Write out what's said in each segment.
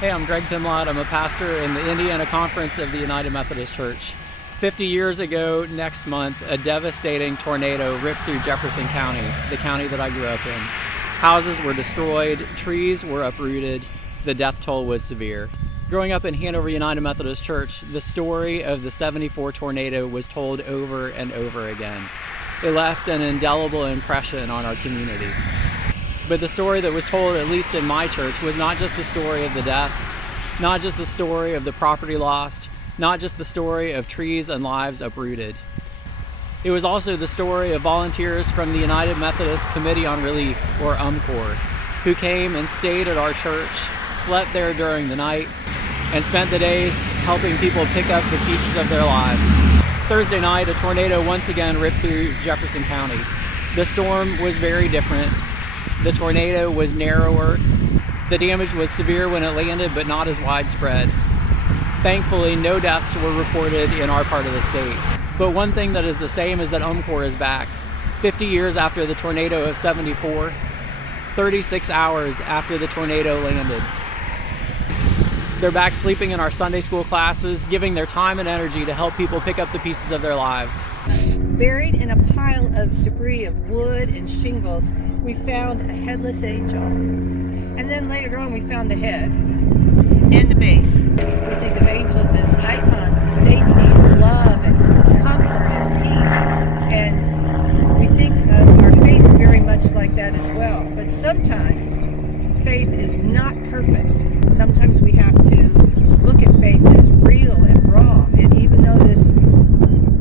Hey, I'm Greg Pimlott. I'm a pastor in the Indiana Conference of the United Methodist Church. 50 years ago, next month, a devastating tornado ripped through Jefferson County, the county that I grew up in. Houses were destroyed, trees were uprooted, the death toll was severe. Growing up in Hanover United Methodist Church, the story of the '74 tornado was told over and over again. It left an indelible impression on our community. But the story that was told, at least in my church, was not just the story of the deaths, not just the story of the property lost, not just the story of trees and lives uprooted. It was also the story of volunteers from the United Methodist Committee on Relief, or UMCOR, who came and stayed at our church, slept there during the night, and spent the days helping people pick up the pieces of their lives. Thursday night, a tornado once again ripped through Jefferson County. The storm was very different. The tornado was narrower. The damage was severe when it landed, but not as widespread. Thankfully, no deaths were reported in our part of the state. But one thing that is the same is that UMCOR is back. 50 years after the tornado of '74, 36 hours after the tornado landed. They're back sleeping in our Sunday school classes, giving their time and energy to help people pick up the pieces of their lives. Buried in a pile of debris of wood and shingles, we found a headless angel. And then later on, we found the head and the base. We think of angels as icons of safety and love and comfort and peace. And we think of our faith very much like that as well. But sometimes faith is not perfect. Sometimes we have to look at faith as real and raw. And even though this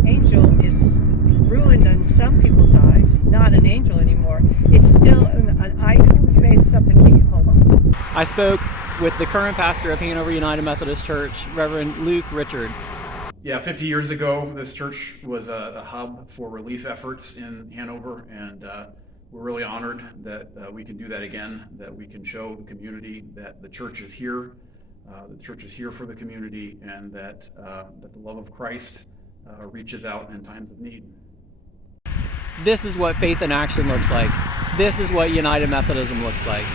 angel is ruined in some people's eyes, not an angel anymore, it's still an icon of faith, something we can hold on to. I spoke with the current pastor of Hanover United Methodist Church, Reverend Luke Richards. Yeah, 50 years ago, this church was a hub for relief efforts in Hanover, and we're really honored that we can do that again, that we can show the community that the church is here for the community, and that the love of Christ reaches out in times of need. This is what faith in action looks like. This is what United Methodism looks like.